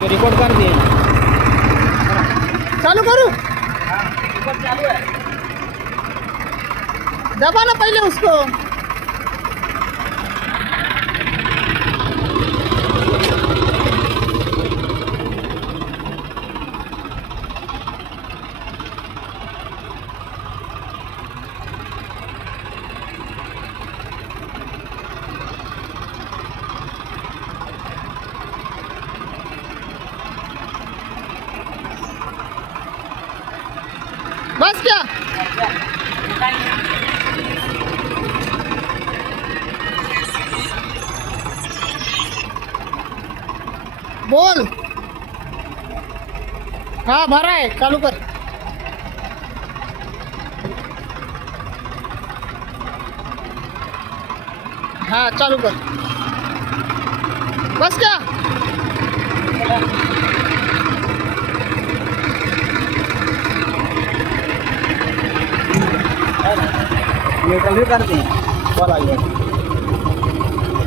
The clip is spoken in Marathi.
रिकॉर्ड कर दिए। चालू करू रिकॉर्ड चालू है। दबा ना पहले उसको। बस क्या बोल। हाँ भरा है, चालू कर। हाँ चालू कर। बस क्या ये कर दिए। कॉल आ गया।